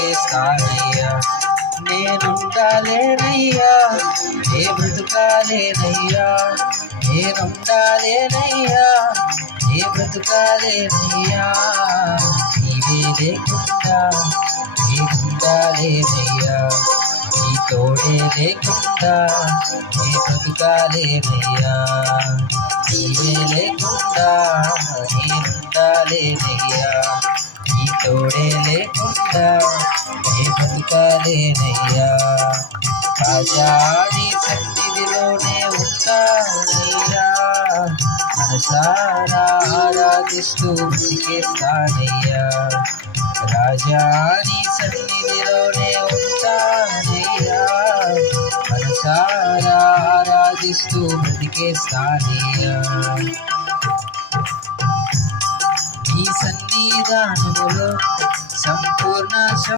బ్రతికేస్తానయ్యా. నేనుండాలేనయ్యా, నే బ్రతుకాలేనయ్యా, నేనుండాలేనయ్యా, నే బ్రతుకాలేనయ్యా. నీవే లేకుండా నేనుండాలేనయ్యా, నీ తోడే లేకుండా నే బ్రతుకాలేనయ్యా. నీవే లేకుండా నేనుండాలేనయ్యా, నీ తోడే లేకుండా నే బ్రతుకాలేనయ్యా. రాజా నీ సన్నిధిలోనే ఉంటానయ్యా, మనసారా ఆరాధిస్తూ బ్రతికేస్తానయ్యా. రాజా నీ సన్నిధిలోనే ఉంటానయ్యా, మనసారా ఆరాధిస్తూ బ్రతికేస్తానయ్యా. నీ సన్నిధానములో సంపూర్ణ